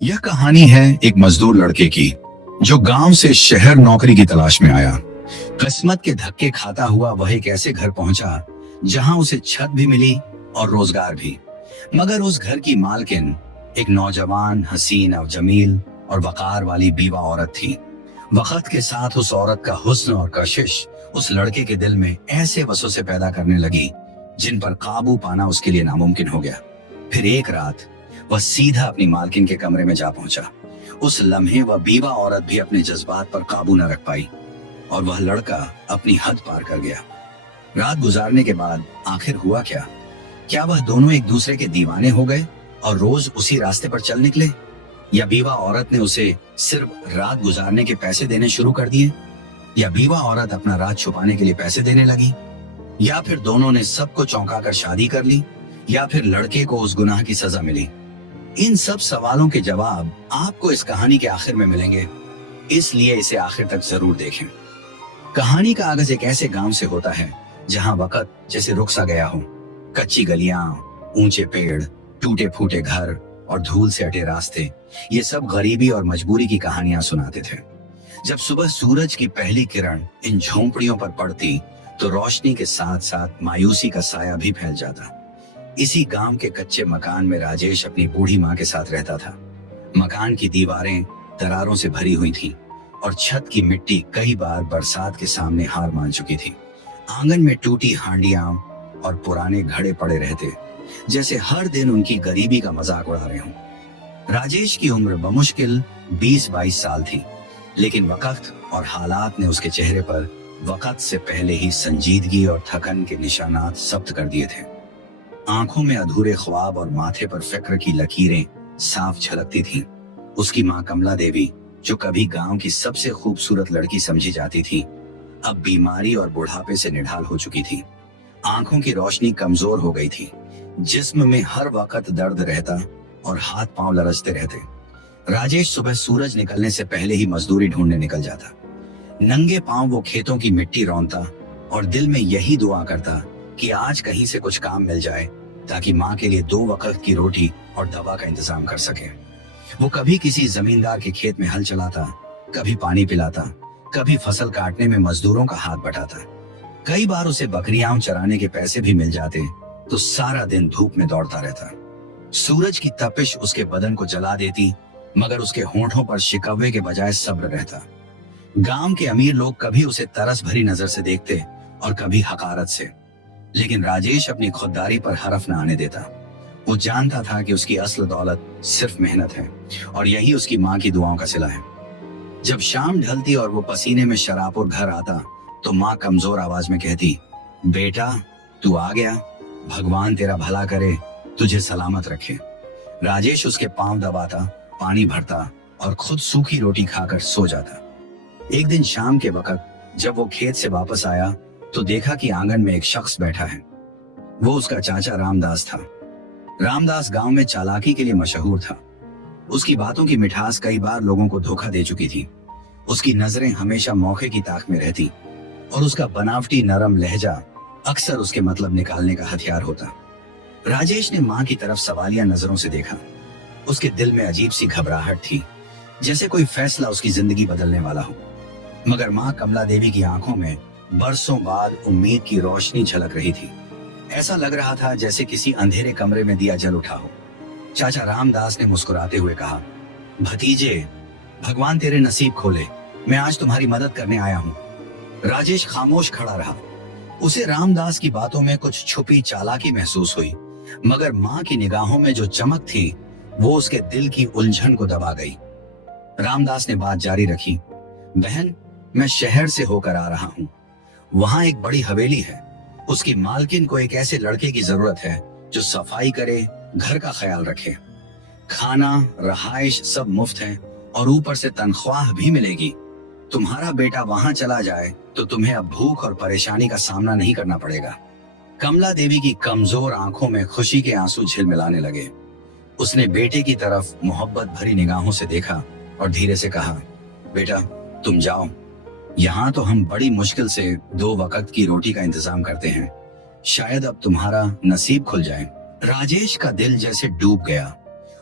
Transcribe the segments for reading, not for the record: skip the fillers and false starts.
यह कहानी है एक मजदूर लड़के की जो गांव से शहर नौकरी की तलाश में आया। किस्मत के धक्के खाता हुआ वह एक ऐसे घर पहुंचा जहां उसे छत भी मिली और रोजगार भी। मगर उस घर की मालकिन एक नौजवान, हसीन और जमील और वकार वाली बीवा औरत थी। वक्त के साथ उस औरत का हुस्न और कशिश उस लड़के के दिल में ऐसे वसवसे पैदा करने लगी जिन पर काबू पाना उसके लिए नामुमकिन हो गया। फिर एक रात वह सीधा अपनी मालकिन के कमरे में जा पहुंचा। उस लम्हे वह बीवा औरत भी अपने जज्बात पर काबू न रख पाई और वह लड़का अपनी हद पार कर गया। रात गुजारने के बाद आखिर हुआ क्या? क्या वह दोनों एक दूसरे के दीवाने हो गए और रोज उसी रास्ते पर चल निकले, या बीवा औरत ने उसे सिर्फ रात गुजारने के पैसे देने शुरू कर दिए, या बीवा औरत अपना राज छुपाने के लिए पैसे देने लगी, या फिर दोनों ने सबको चौंका कर शादी कर ली, या फिर लड़के को उस गुनाह की सजा मिली। इन सब सवालों के जवाब आपको इस कहानी के आखिर में मिलेंगे, इसलिए इसे आखिर तक जरूर देखें। कहानी का आगाज एक ऐसे गांव से होता है जहां वक्त जैसे रुक सा गया हो। कच्ची गलियां, ऊंचे पेड़, टूटे फूटे घर और धूल से अटे रास्ते, ये सब गरीबी और मजबूरी की कहानियां सुनाते थे। जब सुबह सूरज की पहली किरण इन झोंपड़ियों पर पड़ती तो रोशनी के साथ साथ मायूसी का साया भी फैल जाता। इसी गांव के कच्चे मकान में राजेश अपनी बूढ़ी माँ के साथ रहता था। मकान की दीवारें दरारों से भरी हुई थीं और छत की मिट्टी कई बार बरसात के सामने हार मान चुकी थी। आंगन में टूटी हांडियां और पुराने घड़े पड़े रहते, जैसे हर दिन उनकी गरीबी का मजाक उड़ा रहे हों। राजेश की उम्र बमुश्किल 20-22 साल थी, लेकिन वक्त और हालात ने उसके चेहरे पर वक्त से पहले ही संजीदगी और थकन के निशानात सब्त कर दिए थे। आंखों में अधूरे ख्वाब और माथे पर फिक्र की लकीरें साफ झलकती थीं। उसकी मां कमला देवी, जो कभी गांव की सबसे खूबसूरत लड़की समझी जाती थी, अब बीमारी और बुढ़ापे से निढाल हो चुकी थी। आंखों की रोशनी कमजोर हो गई थी, जिस्म में हर वक्त दर्द रहता और हाथ पांव लरजते रहते। राजेश सुबह सूरज निकलने से पहले ही मजदूरी ढूंढने निकल जाता। नंगे पांव वो खेतों की मिट्टी रौंदता और दिल में यही दुआ करता कि आज कहीं से कुछ काम मिल जाए ताकि माँ के लिए 2 वक्त की रोटी और दवा का इंतजाम कर सके। वो कभी किसी जमींदार के खेत में हल चलाता, कभी पानी पिलाता, कभी फसल काटने में मजदूरों का हाथ बटाता। कई बार उसे बकरियां चराने के पैसे भी मिल जाते तो सारा दिन धूप में दौड़ता रहता। सूरज की तपिश उसके बदन को जला देती, मगर उसके होंठों पर शिकवे के बजाय सब्र रहता। गांव के अमीर लोग कभी उसे तरस भरी नजर से देखते और कभी हकारत से, लेकिन राजेश अपनी खुददारी पर हरफ न आने देता। वो जानता था कि उसकी असल दौलत सिर्फ मेहनत है और यही उसकी माँ की दुआओं का सिला है। जब शाम ढलती और वो पसीने में शराबोर घर आता तो माँ कमजोर आवाज में कहती, बेटा तू आ गया, भगवान तेरा भला करे, तुझे सलामत रखे। राजेश उसके पांव दबाता, पानी भरता और खुद सूखी रोटी खाकर सो जाता। एक दिन शाम के वक्त जब वो खेत से वापस आया तो देखा कि आंगन में एक शख्स बैठा है। वो उसका चाचा रामदास था। रामदास गांव में चालाकी के लिए मशहूर था। उसकी बातों की मिठास कई बार लोगों को धोखा दे चुकी थी। उसकी नजरें हमेशा मौके की ताक में रहती और उसका बनावटी नरम लहजा अक्सर उसके मतलब निकालने का हथियार होता। राजेश ने माँ की तरफ सवालिया नजरों से देखा। उसके दिल में अजीब सी घबराहट थी, जैसे कोई फैसला उसकी जिंदगी बदलने वाला हो। मगर माँ कमला देवी की आंखों में बरसों बाद उम्मीद की रोशनी झलक रही थी। ऐसा लग रहा था जैसे किसी अंधेरे कमरे में दिया जल उठा हो। चाचा रामदास ने मुस्कुराते हुए कहा, भतीजे, भगवान तेरे नसीब खोले, मैं आज तुम्हारी मदद करने आया हूँ। राजेश खामोश खड़ा रहा। उसे रामदास की बातों में कुछ छुपी चालाकी महसूस हुई, मगर माँ की निगाहों में जो चमक थी वो उसके दिल की उलझन को दबा गई। रामदास ने बात जारी रखी, बहन, मैं शहर से होकर आ रहा हूँ। वहां एक बड़ी हवेली है। उसकी मालकिन को एक ऐसे लड़के की जरूरत है जो सफाई करे, घर का ख्याल रखे। खाना, रहाइश सब मुफ्त है और ऊपर से तनख्वाह भी मिलेगी। तुम्हारा बेटा वहां चला जाए तो तुम्हें अब भूख और परेशानी का सामना नहीं करना पड़ेगा। कमला देवी की कमजोर आंखों में खुशी के आंसू झिलमिलाने लगे। उसने बेटे की तरफ मोहब्बत भरी निगाहों से देखा और धीरे से कहा, बेटा तुम जाओ, यहाँ तो हम बड़ी मुश्किल से 2 वक्त की रोटी का इंतजाम करते हैं, शायद अब तुम्हारा नसीब खुल जाए। राजेश का दिल जैसे डूब गया।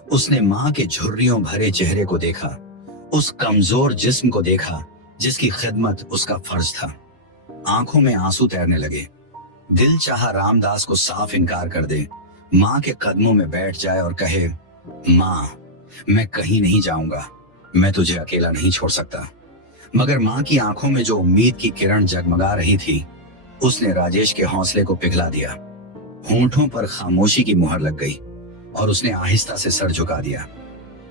उसने माँ के झुर्रियों भरे चेहरे को देखा, उस कमजोर जिस्म को देखा जिसकी खिदमत उसका फर्ज था। आंखों में आंसू तैरने लगे। दिल चाहा रामदास को साफ इनकार कर दे, माँ के कदमों में बैठ जाए और कहे, माँ मैं कहीं नहीं जाऊंगा, मैं तुझे अकेला नहीं छोड़ सकता। मगर माँ की आंखों में जो उम्मीद की किरण जगमगा रही थी, उसने राजेश के हौसले को पिघला दिया। होंठों पर खामोशी की मुहर लग गई और उसने आहिस्ता से सर झुका दिया।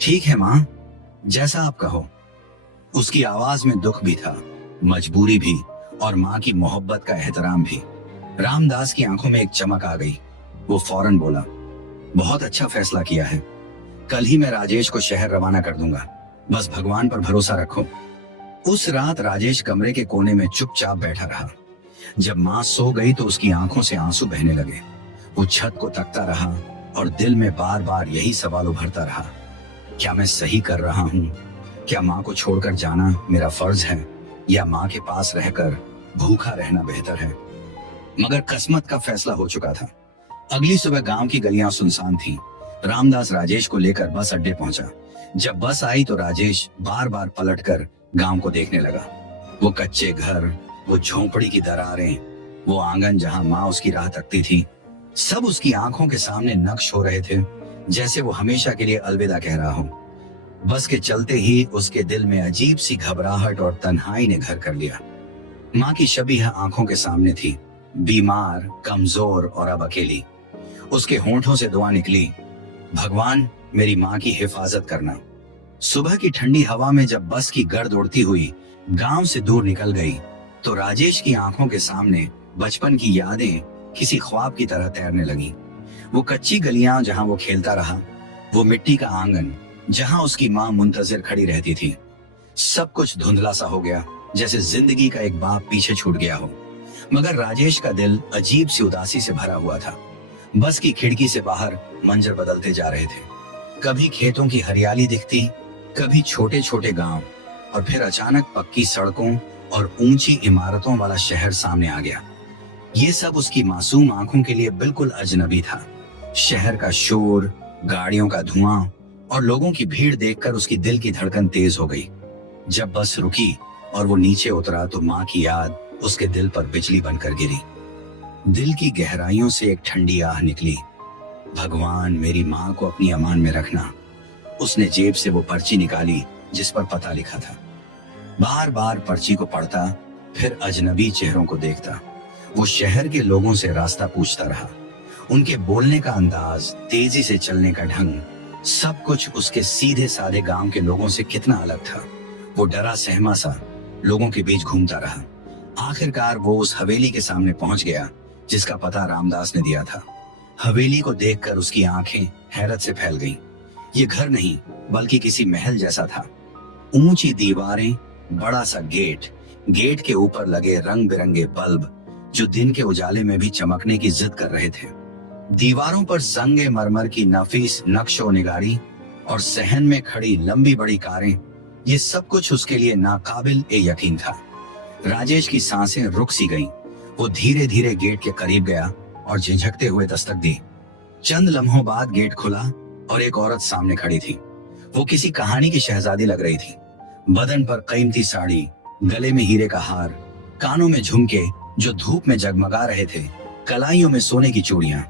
ठीक है माँ, जैसा आप कहो। उसकी आवाज में दुख भी था, मजबूरी भी और माँ की मोहब्बत का एहतराम भी। रामदास की आंखों में एक चमक आ गई। वो फौरन बोला, बहुत अच्छा फैसला किया है, कल ही मैं राजेश को शहर रवाना कर दूंगा, बस भगवान पर भरोसा रखो। उस रात राजेश कमरे के कोने में चुपचाप बैठा रहा। जब माँ सो गई तो उसकी आंखों से आंसू बहने लगे। वो छत को तकता रहा और दिल में बार बार यही सवाल उभरता रहा, क्या मैं सही कर रहा हूँ? क्या माँ को छोड़कर जाना मेरा फर्ज है या माँ के पास रहकर भूखा रहना बेहतर है? मगर किस्मत का फैसला हो चुका था। अगली सुबह गांव की गलियां सुनसान थीं। रामदास राजेश को लेकर बस अड्डे पहुंचा। जब बस आई तो राजेश बार बार पलटकर गांव को देखने लगा। वो कच्चे घर, वो झोंपड़ी की दरारें, वो आंगन जहां माँ उसकी राह तकती थी, सब उसकी आंखों के सामने नक्श हो रहे थे, जैसे वो हमेशा के लिए अलविदा कह रहा हो। बस के चलते ही उसके दिल में अजीब सी घबराहट और तन्हाई ने घर कर लिया। माँ की शबीह आंखों के सामने थी, बीमार, कमजोर और अब अकेली। उसके होंठों से दुआ निकली, भगवान मेरी माँ की हिफाजत करना। सुबह की ठंडी हवा में जब बस की गर्द उड़ती हुई गांव से दूर निकल गई तो राजेश की आंखों के सामने बचपन की यादें किसी ख्वाब की तरह तैरने लगी। वो कच्ची गलियां जहां वो खेलता रहा, वो मिट्टी का आंगन जहां उसकी माँ मुंतजिर खड़ी रहती थी, सब कुछ धुंधला सा हो गया, जैसे जिंदगी का एक बाप पीछे छूट गया हो। मगर राजेश का दिल अजीब सी उदासी से भरा हुआ था। बस की खिड़की से बाहर मंजर बदलते जा रहे थे। कभी खेतों की हरियाली दिखती, कभी छोटे छोटे गांव, और फिर अचानक पक्की सड़कों और ऊंची इमारतों वाला शहर सामने आ गया। ये सब उसकी मासूम आंखों के लिए बिल्कुल अजनबी था। शहर का शोर, गाड़ियों का धुआं और लोगों की भीड़ देखकर उसकी दिल की धड़कन तेज हो गई। जब बस रुकी और वो नीचे उतरा तो माँ की याद उसके दिल पर बिजली बनकर गिरी। दिल की गहराइयों से एक ठंडी आह निकली, भगवान मेरी माँ को अपनी अमान में रखना। उसने जेब से वो पर्ची निकाली जिस पर पता लिखा था। बार बार पर्ची को पढ़ता, फिर अजनबी चेहरों को देखता। वो शहर के लोगों से रास्ता पूछता रहा। उनके बोलने का अंदाज, तेजी से चलने का ढंग, सब कुछ उसके सीधे साधे गांव के लोगों से कितना अलग था। वो डरा सहमा सा लोगों के बीच घूमता रहा। आखिरकार वो उस हवेली के सामने पहुंच गया जिसका पता रामदास ने दिया था। हवेली को देखकर उसकी आंखें हैरत से फैल गईं। ये घर नहीं बल्कि किसी महल जैसा था। ऊंची दीवारें, बड़ा सा गेट, गेट के ऊपर लगे रंग बिरंगे बल्ब जो दिन के उजाले में भी चमकने की जिद कर रहे थे। दीवारों पर संगे मरमर की नफीस नक्शो निगारी और सहन में खड़ी लंबी बड़ी कारें, ये सब कुछ उसके लिए नाकाबिल ए यकीन था। राजेश की सांसें रुक सी गईं। वो धीरे धीरे गेट के करीब गया और झिझकते हुए दस्तक दी। चंद लम्हों बाद गेट खुला और एक औरत सामने खड़ी थी। वो किसी कहानी की शहजादी लग रही थी। बदन पर कीमती साड़ी, गले में हीरे का हार, कानों में झुमके जो धूप में जगमगा रहे थे, कलाइयों में सोने की चूड़ियां।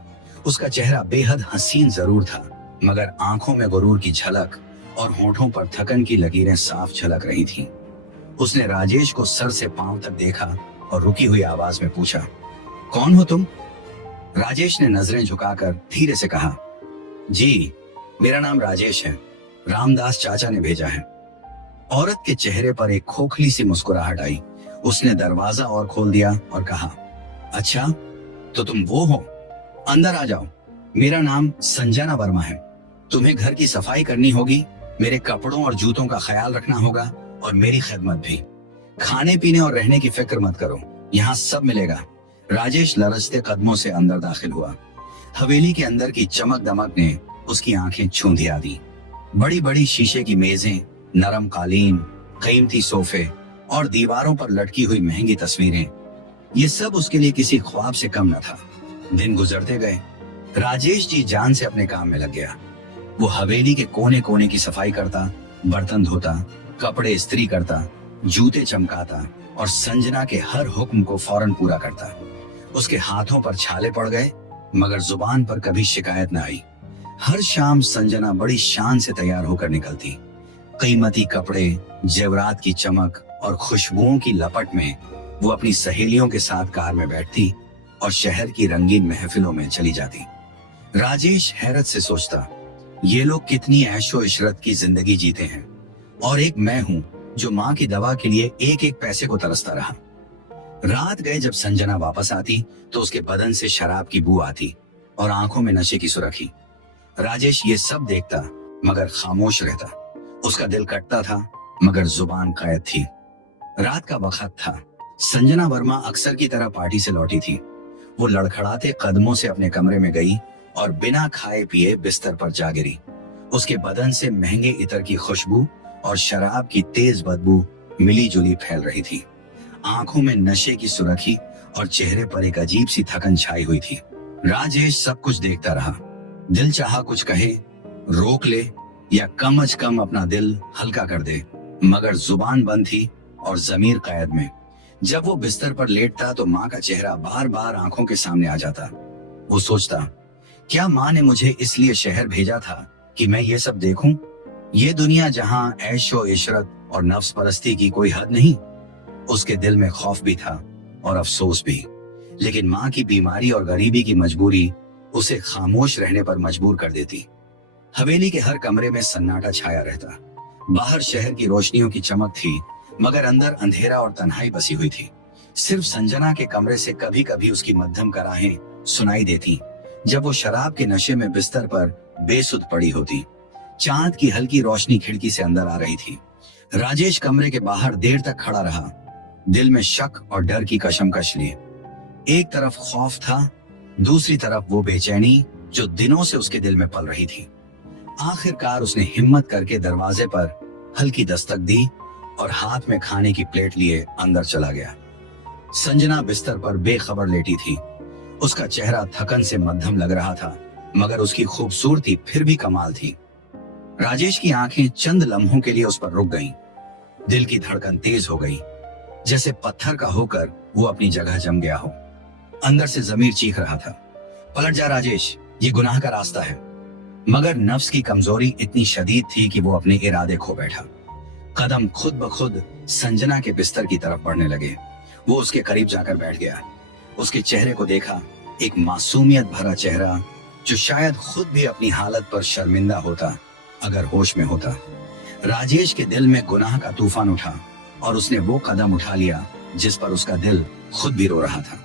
उसका चेहरा बेहद हसीन जरूर था, मगर आंखों में गुरूर की झलक और होठों पर थकन की लकीरें साफ झलक रही थीं। उसने राजेश को सर से पांव तक देखा और रुकी हुई आवाज में पूछा, कौन हो तुम? राजेश ने नजरें झुकाकर धीरे से कहा, जी मेरा नाम राजेश है, रामदास चाचा ने भेजा है। औरत के चेहरे पर एक खोखली सी मुस्कुराहट आई। उसने दरवाजा और खोल दिया और कहा, अच्छा तो तुम वो हो, अंदर आ जाओ। मेरा नाम संजना वर्मा है। तुम्हें घर की सफाई करनी होगी, मेरे कपड़ों और जूतों का ख्याल रखना होगा और मेरी खिदमत भी। खाने पीने और रहने की फिक्र मत करो, यहाँ सब मिलेगा। राजेश लरजते कदमों से अंदर दाखिल हुआ। हवेली के अंदर की चमक दमक ने उसकी आंखें छूंधिया दी। बड़ी बड़ी शीशे की मेजें, नरम कालीन, कीमती सोफे और दीवारों पर लटकी हुई महंगी तस्वीरें, ये सब उसके लिए किसी ख्वाब से कम न था। दिन गुजरते गए। राजेश जी जान से अपने काम में लग गया। वो हवेली के कोने कोने की सफाई करता, बर्तन धोता, कपड़े इस्त्री करता, जूते चमकाता और संजना के हर हुक्म को फौरन पूरा करता। उसके हाथों पर छाले पड़ गए मगर जुबान पर कभी शिकायत न आई। हर शाम संजना बड़ी शान से तैयार होकर निकलती। कीमती कपड़े, जेवरात की चमक और खुशबुओं की लपट में वो अपनी सहेलियों के साथ कार में बैठती और शहर की रंगीन महफिलों में चली जाती। राजेश हैरत से सोचता, ये लोग कितनी ऐशो इशरत की जिंदगी जीते हैं और एक मैं हूं जो माँ की दवा के लिए एक एक पैसे को तरसता रहा। रात गए जब संजना वापस आती तो उसके बदन से शराब की बू आती और आंखों में नशे की सुर्खी। राजेश ये सब देखता मगर खामोश रहता। उसका दिल कटता था मगर जुबान कैद थी। रात का वक्त था। संजना वर्मा अक्सर की तरह पार्टी से लौटी थी। वो लड़खड़ाते कदमों से अपने कमरे में गई और बिना खाए पिए बिस्तर पर जा गिरी। उसके बदन से महंगे इत्र की खुशबू और शराब की तेज बदबू मिली जुली फैल रही थी। आंखों में नशे की सुर्खी और चेहरे पर एक अजीब सी थकन छाई हुई थी। राजेश सब कुछ देखता रहा। दिल चाहा कुछ कहे, रोक ले या कम अज कम अपना दिल हल्का कर दे, मगर जुबान बंद थी और जमीर कैद में। जब वो बिस्तर पर लेटता तो माँ का चेहरा बार बार आंखों के सामने आ जाता। वो सोचता, क्या माँ ने मुझे इसलिए शहर भेजा था कि मैं ये सब देखूं? ये दुनिया जहां ऐशो इशरत और नफ्स परस्ती की कोई हद नहीं। उसके दिल में खौफ भी था और अफसोस भी, लेकिन माँ की बीमारी और गरीबी की मजबूरी उसे खामोश रहने पर मजबूर कर देती। हवेली के हर कमरे में सन्नाटा छाया रहता। बाहर शहर की रोशनियों की चमक थी मगर अंदर अंधेरा और तन्हाई बसी हुई थी। सिर्फ संजना के कमरे से कभी कभी उसकी मध्यम कराहें सुनाई देती जब वो शराब के नशे में बिस्तर पर बेसुध पड़ी होती। चांद की हल्की रोशनी खिड़की से अंदर आ रही थी। राजेश कमरे के बाहर देर तक खड़ा रहा, दिल में शक और डर की कशमकश लिए। एक तरफ खौफ था, दूसरी तरफ वो बेचैनी जो दिनों से उसके दिल में पल रही थी। आखिरकार उसने हिम्मत करके दरवाजे पर हल्की दस्तक दी और हाथ में खाने की प्लेट लिए अंदर चला गया। संजना बिस्तर पर बेखबर लेटी थी। उसका चेहरा थकन से मध्यम लग रहा था मगर उसकी खूबसूरती फिर भी कमाल थी। राजेश की आंखें चंद लम्हों के लिए उस पर रुक गईं। दिल की धड़कन तेज हो गई, जैसे पत्थर का होकर वो अपनी जगह जम गया हो। अंदर से जमीर चीख रहा था, पलट जा राजेश, ये गुनाह का रास्ता है। मगर नफ्स की कमजोरी इतनी शदीद थी कि वो अपने इरादे खो बैठा। कदम खुद ब खुद संजना के बिस्तर की तरफ बढ़ने लगे। वो उसके करीब जाकर बैठ गया। उसके चेहरे को देखा, एक मासूमियत भरा चेहरा जो शायद खुद भी अपनी हालत पर शर्मिंदा होता अगर होश में होता। राजेश के दिल में गुनाह का तूफान उठा और उसने वो कदम उठा लिया जिस पर उसका दिल खुद भी रो रहा था।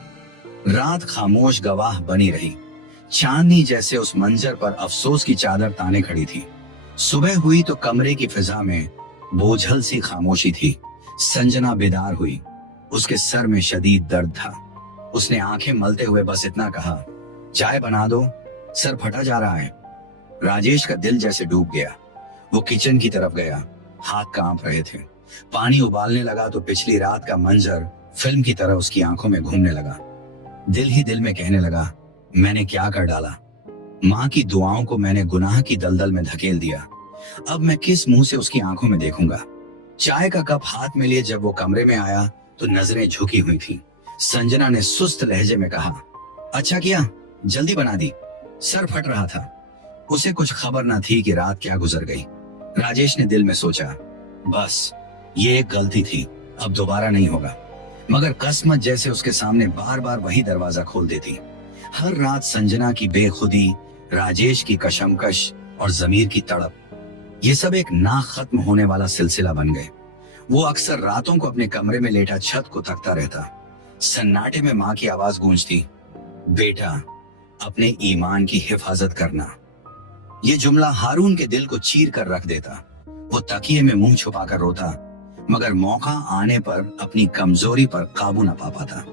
रात खामोश गवाह बनी रही। चांदनी जैसे उस मंजर पर अफसोस की चादर ताने खड़ी थी। सुबह हुई तो कमरे की फिजा में बोझल सी खामोशी थी। संजना बेदार हुई। उसके सर में शदीद दर्द था। उसने आंखें मलते हुए बस इतना कहा, चाय बना दो, सर फटा जा रहा है। राजेश का दिल जैसे डूब गया। वो किचन की तरफ गया, हाथ कांप रहे थे। पानी उबालने लगा तो पिछली रात का मंजर फिल्म की तरह उसकी आंखों में घूमने लगा। दिल ही दिल में कहने लगा, मैंने क्या कर डाला? माँ की दुआओं को मैंने गुनाह की दलदल में धकेल दिया। अब मैं किस मुंह से उसकी आंखों में देखूंगा? चाय का कप हाथ में लिए जब वो कमरे में आया तो नजरें झुकी हुई थी। संजना ने सुस्त लहजे में कहा, अच्छा किया, जल्दी बना दी, सर फट रहा था। उसे कुछ खबर न थी कि रात क्या गुजर गई। राजेश ने दिल में सोचा, बस ये एक गलती थी, अब दोबारा नहीं होगा। मगर किस्मत जैसे उसके सामने बार बार वही दरवाजा खोल देती। हर रात संजना की बेखुदी, राजेश की कशमकश और जमीर की तड़प, ये सब एक ना खत्म होने वाला सिलसिला बन गए। वो अक्सर रातों को अपने कमरे में लेटा छत को तकता रहता। सन्नाटे में माँ की आवाज गूंजती, बेटा अपने ईमान की हिफाजत करना। ये जुमला हारून के दिल को चीर कर रख देता। वो तकिए में मुंह छुपाकर रोता मगर मौका आने पर अपनी कमजोरी पर काबू न पा पाता।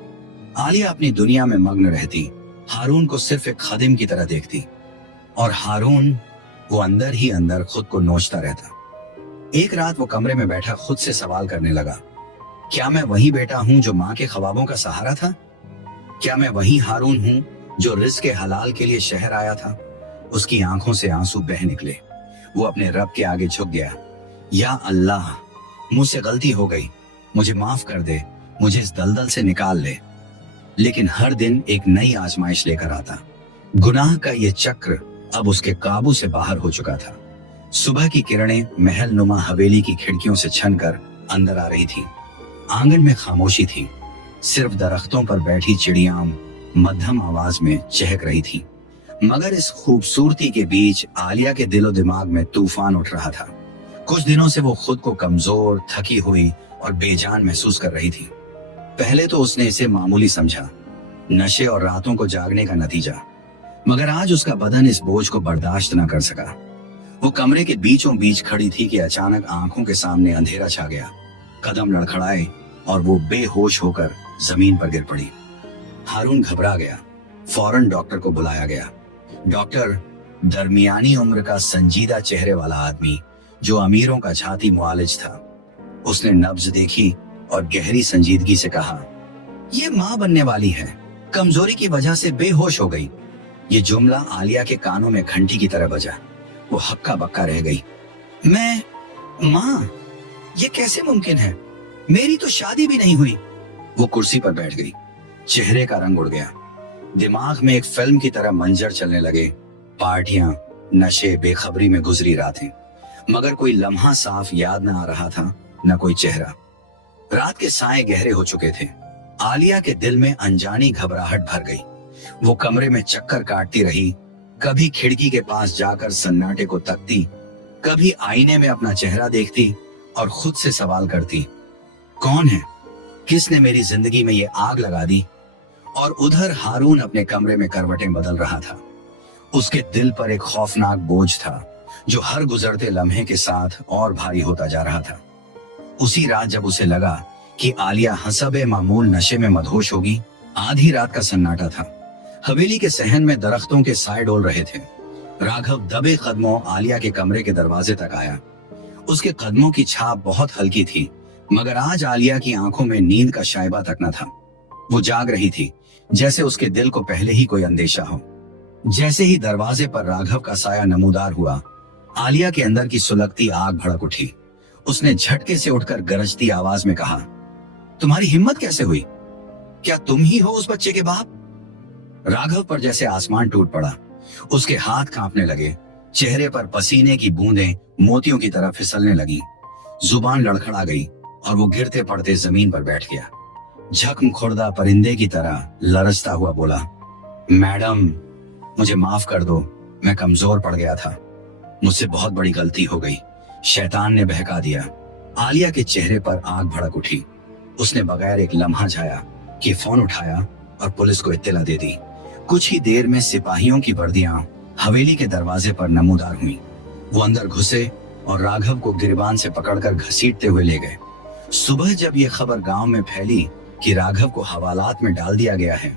आलिया अपनी दुनिया में मग्न रहती, हारून को सिर्फ एक खदिम की तरह देखती और हारून वो अंदर ही अंदर खुद को नोचता रहता। एक रात वो कमरे में बैठा खुद से सवाल करने लगा, क्या मैं वही बेटा हूं जो माँ के ख्वाबों का सहारा था? क्या मैं वही हारून हूं जो रिज़्क़ के हलाल के लिए शहर आया था? उसकी आंखों से आंसू बह निकले। वो अपने रब के आगे झुक गया। या अल्लाह, मुझसे गलती हो गई, मुझे माफ कर दे, मुझे इस दलदल से निकाल ले। लेकिन हर दिन एक नई आजमाइश लेकर आता। गुनाह का ये चक्र अब उसके काबू से बाहर हो चुका था। सुबह की किरणें महल नुमा हवेली की खिड़कियों से छनकर अंदर आ रही थी। आंगन में खामोशी थी, सिर्फ दरख्तों पर बैठी चिड़ियां मध्यम आवाज में चहक रही थी। मगर इस खूबसूरती के बीच आलिया के दिलो दिमाग में तूफान उठ रहा था। कुछ दिनों से वो खुद को कमजोर, थकी हुई और बेजान महसूस कर रही थी। पहले तो उसने इसे मामूली समझा, नशे और रातों को जागने का नतीजा। मगर आज उसका बदन इस बोझ को बर्दाश्त न कर सका। वो कमरे के बीचों बीच खड़ी थी कि अचानक आंखों के सामने अंधेरा छा गया। कदम लड़खड़ाए और वो बेहोश होकर जमीन पर गिर पड़ी। हारून घबरा गया। फौरन डॉक्टर को बुलाया गया। डॉक्टर, दरमियानी उम्र का संजीदा चेहरे वाला आदमी जो अमीरों का झाती मुआलिज था। उसने नब्ज देखी और गहरी संजीदगी से कहा, ये मां बनने वाली है, कमजोरी की वजह से बेहोश हो गई। ये जुमला आलिया के कानों में घंटी की तरह बजा। वो हक्का बक्का रह गई। मैं मां, ये कैसे मुमकिन है? मेरी तो शादी भी नहीं हुई। वो कुर्सी पर बैठ गई। चेहरे का रंग उड़ गया। दिमाग में एक फिल्म की तरह मंजर चलने लगे। पार्टियां, नशे, बेखबरी में गुजरी रातें। मगर कोई लम्हा साफ याद न आ रहा था, न कोई चेहरा। रात के साए गहरे हो चुके थे। आलिया के दिल में अनजानी घबराहट भर गई। वो कमरे में चक्कर काटती रही। कभी खिड़की के पास जाकर सन्नाटे को तकती, कभी आईने में अपना चेहरा देखती और खुद से सवाल करती, कौन है? किसने मेरी जिंदगी में ये आग लगा दी? और उधर हारून अपने कमरे में करवटें बदल रहा था। उसके दिल पर एक खौफनाक बोझ था जो हर गुजरते लम्हे के साथ और भारी होता जा रहा था। उसी रात जब उसे लगा कि आलिया हसबे मामूल नशे में मदहोश होगी, आधी रात का सन्नाटा था। हवेली के सहन में दरख्तों के साए डोल रहे थे। राघव दबे कदमों आलिया के कमरे के दरवाजे तक आया। उसके कदमों की छाप बहुत हल्की थी, मगर आज आलिया की आंखों में नींद का शायबा तक न था। वो जाग रही थी, जैसे उसके दिल को पहले ही कोई अंदेशा हो। जैसे ही दरवाजे पर राघव का साया नमूदार हुआ, आलिया के अंदर की सुलगती आग भड़क उठी। उसने झटके से उठकर गरजती आवाज में कहा, तुम्हारी हिम्मत कैसे हुई? क्या तुम ही हो उस बच्चे के बाप? राघव पर जैसे आसमान टूट पड़ा। उसके हाथ कांपने लगे। चेहरे पर पसीने की बूंदें मोतियों की तरह फिसलने लगी। जुबान लड़खड़ा गई और वो गिरते पड़ते जमीन पर बैठ गया। झख्म खुर्दा परिंदे की तरह लरजता हुआ बोला, मैडम, मुझे माफ कर दो, मैं कमजोर पड़ गया था। मुझसे बहुत बड़ी गलती हो गई, शैतान ने बहका दिया। आलिया के चेहरे पर आग भड़क उठी। उसने बगैर एक लम्हा झाया कि फोन उठाया और पुलिस को इत्तला दे दी। कुछ ही देर में सिपाहियों की वर्दियां हवेली के दरवाजे पर नमूदार हुई। वो अंदर घुसे और राघव को गिरबान से पकड़कर घसीटते हुए ले गए। सुबह जब ये खबर गांव में फैली कि राघव को हवालात में डाल दिया गया है,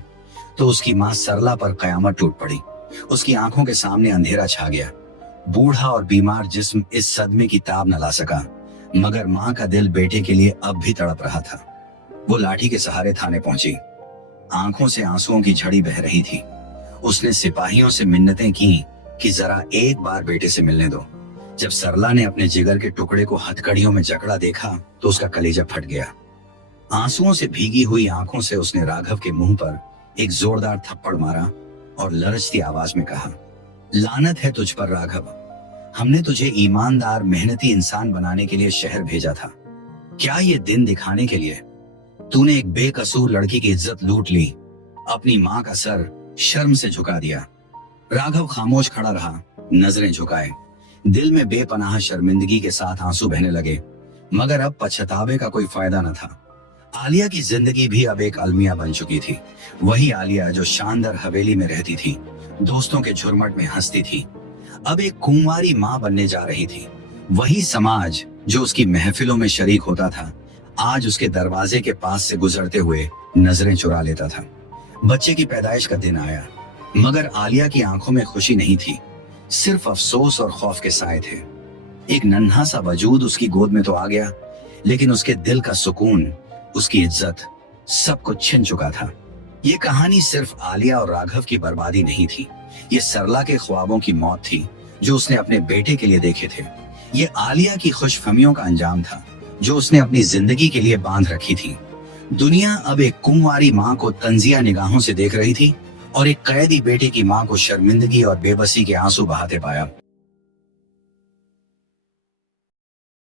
तो उसकी मां सरला पर कयामत टूट पड़ी। उसकी आंखों के सामने अंधेरा छा गया। बूढ़ा और बीमार जिस्म इस सदमे की ताब न ला सका, मगर मां का दिल बेटे के लिए अब भी तड़प रहा था। वो लाठी के सहारे थाने पहुंची। आंखों से आंसुओं की झड़ी बह रही थी। उसने सिपाहियों से मिन्नतें की कि जरा एक बार बेटे से मिलने दो। जब सरला ने अपने जिगर के टुकड़े को हथकड़ियों में जकड़ा देखा तो उसका कलेजा फट गया। आंसुओं से भीगी हुई आंखों से उसने राघव के मुंह पर एक जोरदार थप्पड़ मारा और लरजती आवाज में कहा, लानत है तुझ पर राघव। हमने तुझे ईमानदार, मेहनती इंसान बनाने के लिए शहर भेजा था। क्या ये दिन दिखाने के लिए? तूने एक बेकसूर लड़की की इज्जत लूट ली, अपनी मां का सर शर्म से झुका दिया। राघव खामोश खड़ा रहा, नजरें झुकाए। दिल में बेपनाह शर्मिंदगी के साथ आंसू बहने लगे, मगर अब पछतावे का कोई फायदा न था। आलिया की जिंदगी भी अब एक अलमिया बन चुकी थी। वही आलिया जो शानदार हवेली में रहती थी, दोस्तों के झुरमट में हंसती थी, अब एक कुंवारी मां बनने जा रही थी। वही समाज जो उसकी महफिलों में शरीक होता था, आज उसके दरवाजे के पास से गुजरते हुए नजरें चुरा लेता था। बच्चे की पैदाइश का दिन आया, मगर आलिया की आंखों में खुशी नहीं थी, सिर्फ अफसोस और खौफ के साए थे। एक नन्हा सा वजूद उसकी गोद में तो आ गया, लेकिन उसके दिल का सुकून, उसकी इज्जत, सब कुछ छिन चुका था। ये कहानी सिर्फ आलिया और राघव की बर्बादी नहीं थी, ये सरला के ख्वाबों की मौत थी, जो उसने अपने बेटे के लिए देखे थे। ये आलिया की खुशफहमियों का अंजाम था जो उसने अपनी जिंदगी के लिए बांध रखी थी। दुनिया अब एक कुंवारी माँ को तंजिया निगाहों से देख रही थी और एक कैदी बेटे की माँ को शर्मिंदगी और बेबसी के आंसू बहाते पाया।